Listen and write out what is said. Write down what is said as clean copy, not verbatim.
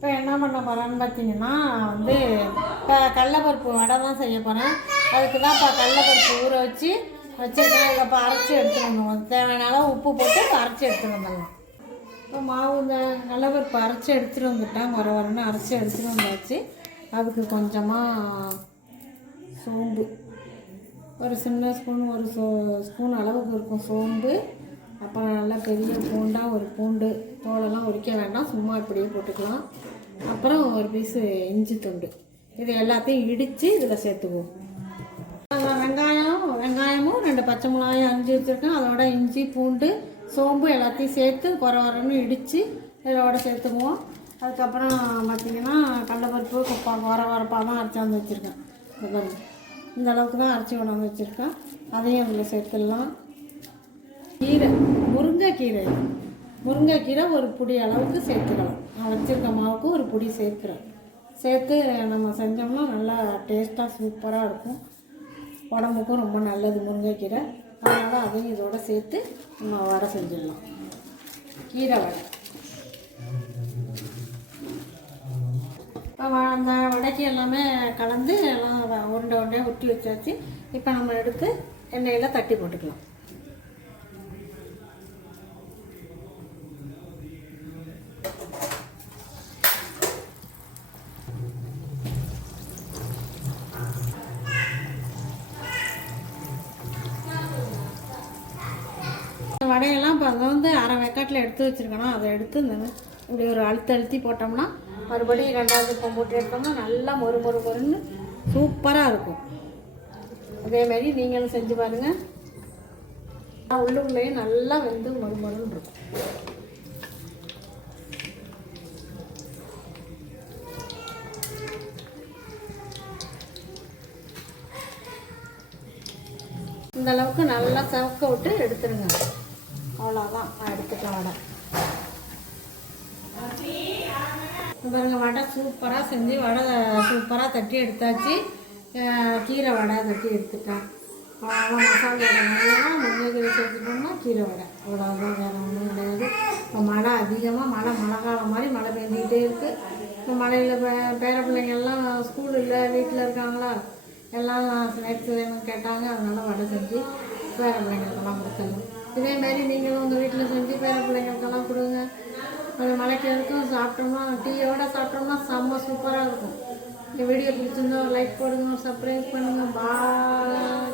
இப்போ என்ன பண்ண போகிறேன்னு பார்த்தீங்கன்னா இப்போ கடலைப்பருப்பு வடை தான் செய்ய போகிறேன். அதுக்கு தான் இப்போ கடலைப்பருப்பு ஊற வச்சுருக்கேன். இதை இப்போ அரைச்சி எடுத்துகிட்டு வந்துடுவோம். தேவையான அளவு உப்பு போட்டு அரைச்சி எடுத்துகிட்டு வந்துடலாம். இப்போ மாவு இந்த கடலைப்பருப்பு அரைச்சி எடுத்துகிட்டு வந்துட்டேன். வரன்னு அரைச்சி எடுத்துகிட்டு வந்தாச்சு. அதுக்கு கொஞ்சமாக சோம்பு, ஒரு சின்ன ஸ்பூன், ஒரு ஸ்பூன் அளவுக்கு இருக்கும் சோம்பு. அப்புறம் நல்லா பெரிய பூண்டாக ஒரு பூண்டு, தோலெல்லாம் உரிக்க வேண்டாம், சும்மா இப்படியே போட்டுக்கலாம். அப்புறம் ஒரு பீஸு இஞ்சி துண்டு. இது எல்லாத்தையும் இடித்து இதில் சேர்த்துக்குவோம். வெங்காயமும் 2 பச்சை மிளகாயும் அரிஞ்சு வச்சுருக்கேன். அதோட இஞ்சி, பூண்டு, சோம்பு எல்லாத்தையும் சேர்த்து வரன்னு இடித்து இதோட சேர்த்துக்குவோம். அதுக்கப்புறம் பார்த்திங்கன்னா கடலைப்பருப்பு வரப்பாக தான் அரைச்சி வந்து வச்சுருக்கேன். இந்த அளவுக்கு தான் அரைச்சி கொண்டாந்து வச்சுருக்கேன். அதையும் அதில் சேர்த்துடலாம். கீரை, முருங்கைக்கீரை ஒரு பிடி அளவுக்கு சேர்த்துக்கலாம். நான் வச்சுருக்க மாவுக்கு ஒரு பிடி சேர்த்து நம்ம செஞ்சோம்னா நல்லா டேஸ்ட்டாக சூப்பராக இருக்கும். உடம்புக்கும் ரொம்ப நல்லது முருங்கைக்கீரை. அதனால் அதையும் இதோடு சேர்த்து நம்ம வடை செஞ்சிடலாம். கீரை வடை. இப்போ அந்த வடைக்கு எல்லாமே கலந்து எல்லாம் உருண்டையாக உருட்டி வச்சாச்சு. இப்போ நம்ம எடுத்து எண்ணெயில் தட்டி போட்டுக்கலாம். வடையெல்லாம் இப்போ அதை அரை வெக்காட்டில் எடுத்து வச்சுருக்கோன்னா அதை எடுத்து இப்படி ஒரு அழுத்தி போட்டோம்னா மறுபடியும் 2வது இப்போ போட்டு எடுத்தோம்னா நல்லா மொறுன்னு சூப்பராக இருக்கும். அதேமாரி நீங்களும் செஞ்சு பாருங்கள். உள்ளுக்குள்ளேயும் நல்லா வெந்து மொறுன்னு இருக்கும். இந்த அளவுக்கு நல்லா சவக்க விட்டு எடுத்துருங்க. அவ்வளோதான், நான் எடுத்துக்கலாம் வடை. பாருங்க, வடை சூப்பராக செஞ்சு சூப்பராக தட்டி எடுத்தாச்சு. கீரை வடை தட்டி எடுத்துட்டேன். அவ்வளோ மசாலா வடை நல்லா முருங்கைக்கீரை சேர்த்துட்டோம்னா கீரை வடை. அவ்வளோதான், வேறு ஒன்றும் கிடையாது. இப்போ மழை அதிகமாக மழை காலம் மாதிரி மழை பெஞ்சிக்கிட்டே இருக்குது. இப்போ மழையில் பேர பிள்ளைங்கள்லாம் ஸ்கூல் இல்லை, வீட்டில் இருக்காங்களா, எல்லாம் ஸ்நாக்ஸ் வேணும்னு கேட்டாங்க. அதனால் வடை செஞ்சு பேர பிள்ளைங்களுக்கெல்லாம் கொடுத்துடலாம். இதேமாரி நீங்களும் உங்கள் வீட்டில் செஞ்சு பேர பிள்ளைங்களுக்கெல்லாம் கொடுங்க. அது மழைக்கு இருக்கும். சாப்பிட்டோம்னா டீயோடு சாப்பிட்டோம்னா செம்ம சூப்பராக இருக்கும். இந்த வீடியோ பிடிச்சிருந்தா லைக் போடுங்க, சப்ஸ்கிரைப் பண்ணுங்கள். பாய்.